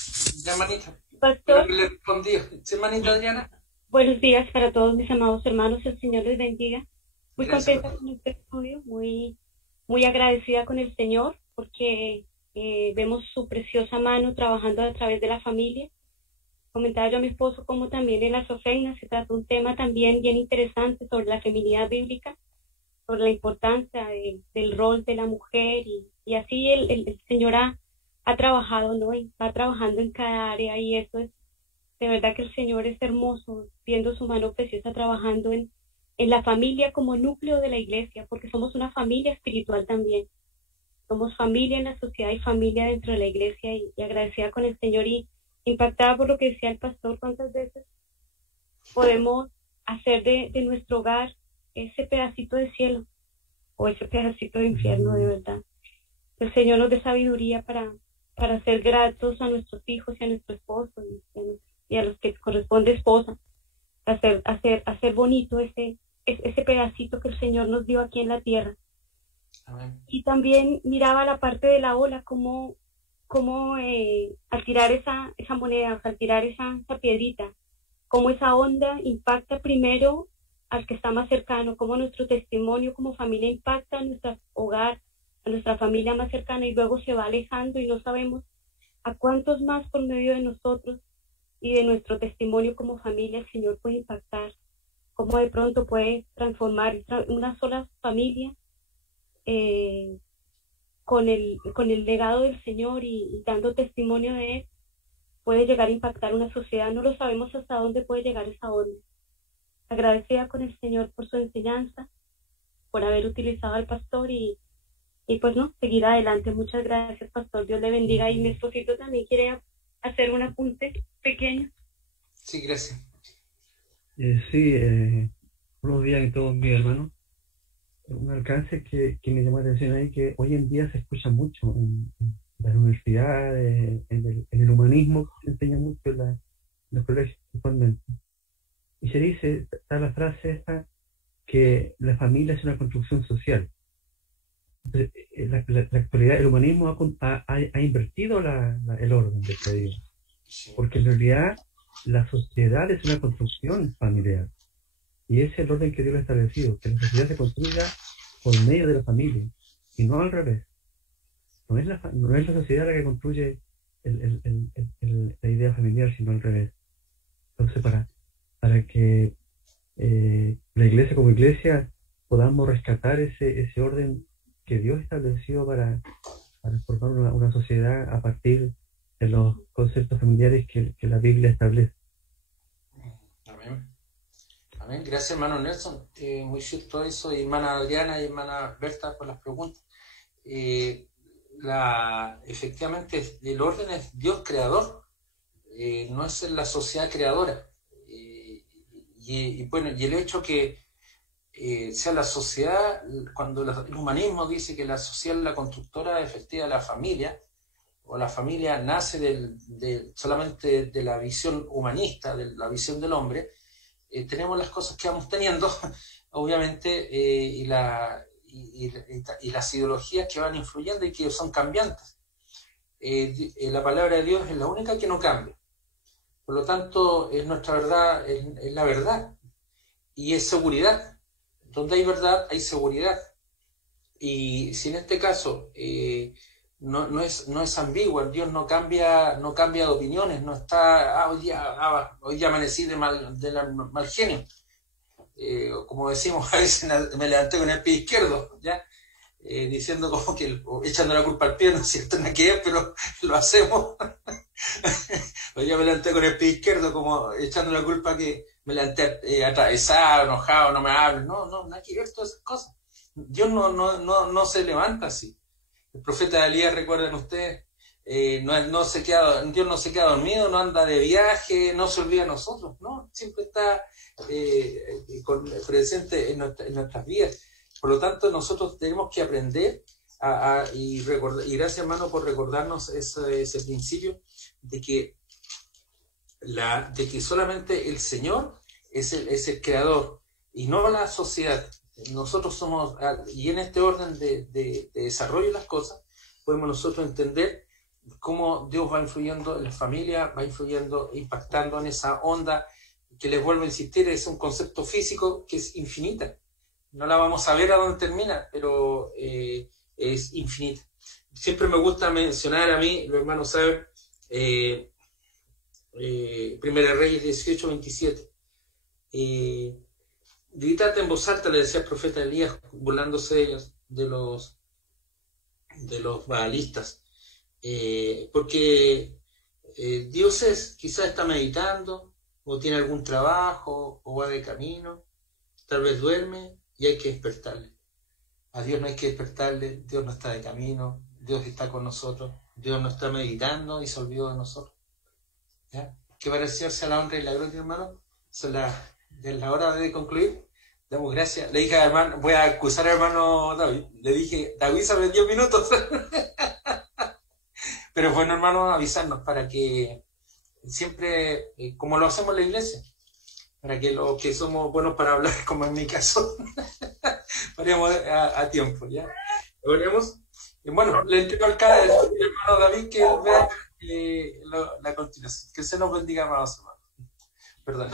Ya, hermanita. Pastor. Le respondí. ¿Sí, hermanita Adriana? Buenos días para todos mis amados hermanos, el Señor les bendiga. Muy Gracias, contenta con este estudio, muy agradecida con el Señor, porque vemos su preciosa mano trabajando a través de la familia. Comentaba yo a mi esposo como también en las ofrendas se trata un tema también bien interesante sobre la feminidad bíblica, sobre la importancia del rol de la mujer y así el Señor ha trabajado, ¿no? Y va trabajando en cada área y eso es, de verdad que el Señor es hermoso, viendo su mano preciosa trabajando en la familia como núcleo de la iglesia, porque somos una familia espiritual también. Somos familia en la sociedad y familia dentro de la iglesia y agradecida con el Señor y impactada por lo que decía el pastor, cuántas veces podemos hacer de nuestro hogar ese pedacito de cielo o ese pedacito de infierno, de verdad. El Señor nos dé sabiduría para ser gratos a nuestros hijos y a nuestro esposo y a los que corresponde esposa, hacer bonito ese pedacito que el Señor nos dio aquí en la tierra. Amén. Y también miraba la parte de la ola, como al tirar esa moneda, o sea, al tirar esa piedrita, cómo esa onda impacta primero al que está más cercano, cómo nuestro testimonio como familia impacta a nuestro hogar, a nuestra familia más cercana y luego se va alejando y no sabemos a cuántos más por medio de nosotros y de nuestro testimonio como familia el Señor puede impactar, cómo de pronto puede transformar una sola familia con el legado del Señor y dando testimonio de Él, puede llegar a impactar una sociedad. No lo sabemos hasta dónde puede llegar esa onda. Agradecida con el Señor por su enseñanza, por haber utilizado al pastor y pues no, seguir adelante. Muchas gracias, pastor. Dios le bendiga. Y mi esposito también quiere hacer un apunte pequeño. Sí, gracias. Buenos días a todos mis hermanos. Un alcance que me llamó la atención ahí, que hoy en día se escucha mucho en las universidades, en el humanismo, se enseña mucho en los colegios actualmente. Y se dice, está la frase esta, que la familia es una construcción social. Entonces, la actualidad, el humanismo ha invertido el orden de este día. Porque en realidad la sociedad es una construcción familiar. Y ese es el orden que Dios ha establecido, que la sociedad se construya por medio de la familia, y no al revés. No es la sociedad la que construye la idea familiar, sino al revés. Entonces, para que la iglesia como iglesia podamos rescatar ese orden que Dios estableció para formar una sociedad a partir de los conceptos familiares que la Biblia establece. Amén. Amén. Gracias, hermano Nelson. Muy cierto eso, y hermana Adriana y hermana Berta por las preguntas. Efectivamente, el orden es Dios creador, no es la sociedad creadora. Bueno, y el hecho que sea la sociedad, cuando el humanismo dice que la sociedad es la constructora efectiva de la familia, o la familia nace solamente de la visión humanista, de la visión del hombre, tenemos las cosas que vamos teniendo, obviamente, y las ideologías que van influyendo y que son cambiantes. La palabra de Dios es la única que no cambia. Por lo tanto, es nuestra verdad, es la verdad. Y es seguridad. Donde hay verdad, hay seguridad. Y si en este caso no es ambigua, Dios no cambia de opiniones, no está, hoy día amanecí de mal genio. Como decimos, a veces me levanté con el pie izquierdo, ¿ya? Diciendo como que echando la culpa al pie, no es cierto, nada que ver, pero lo hacemos. Hoy día me levanté con el pie izquierdo, como echando la culpa que me levanté atravesado, enojado, no me hablo. No, nada que ver todas esas cosas. Dios no se levanta así. El profeta Elías, recuerden ustedes, Dios no se queda dormido, no anda de viaje, no se olvida de nosotros, ¿no? Siempre está presente en nuestras vidas. Por lo tanto, nosotros tenemos que aprender y gracias, hermano, por recordarnos ese principio de que solamente el Señor es el creador y no la sociedad. Nosotros somos, y en este orden de desarrollo de las cosas, podemos nosotros entender cómo Dios va influyendo en la familia, va influyendo, impactando en esa onda, que les vuelvo a insistir, es un concepto físico que es infinita. No la vamos a ver a dónde termina, pero es infinita. Siempre me gusta mencionar a mí, los hermanos saben, Primera Reyes 18:27. Grítate en voz alta, le decía el profeta Elías, burlándose de ellos, de los baalistas. Porque Dios quizás está meditando, o tiene algún trabajo, o va de camino, tal vez duerme, y hay que despertarle. A Dios no hay que despertarle, Dios no está de camino, Dios está con nosotros, Dios no está meditando y se olvidó de nosotros. ¿Ya? Que para el Señor sea la honra y la gloria, hermano. Es la hora de concluir. Damos gracias. Le dije al hermano, voy a acusar al hermano David. Le dije, David sabe 10 minutos. Pero bueno, hermano, avisarnos para que siempre, como lo hacemos en la iglesia, para que los que somos buenos para hablar, como en mi caso, paremos a tiempo, ¿ya? Oremos. Bueno, le entrego al hermano David que vea la continuación. Que se nos bendiga, amados hermanos. Perdón.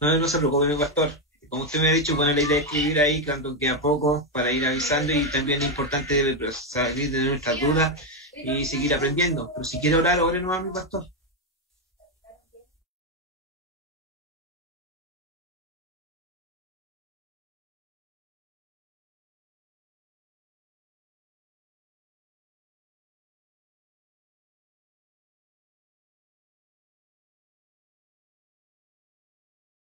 No se preocupe, mi pastor. Como usted me ha dicho, bueno, la idea de escribir ahí cuando queda poco para ir avisando, y también es importante salir de nuestras dudas y seguir aprendiendo. Pero si quiere orar, ore nomás, mi pastor.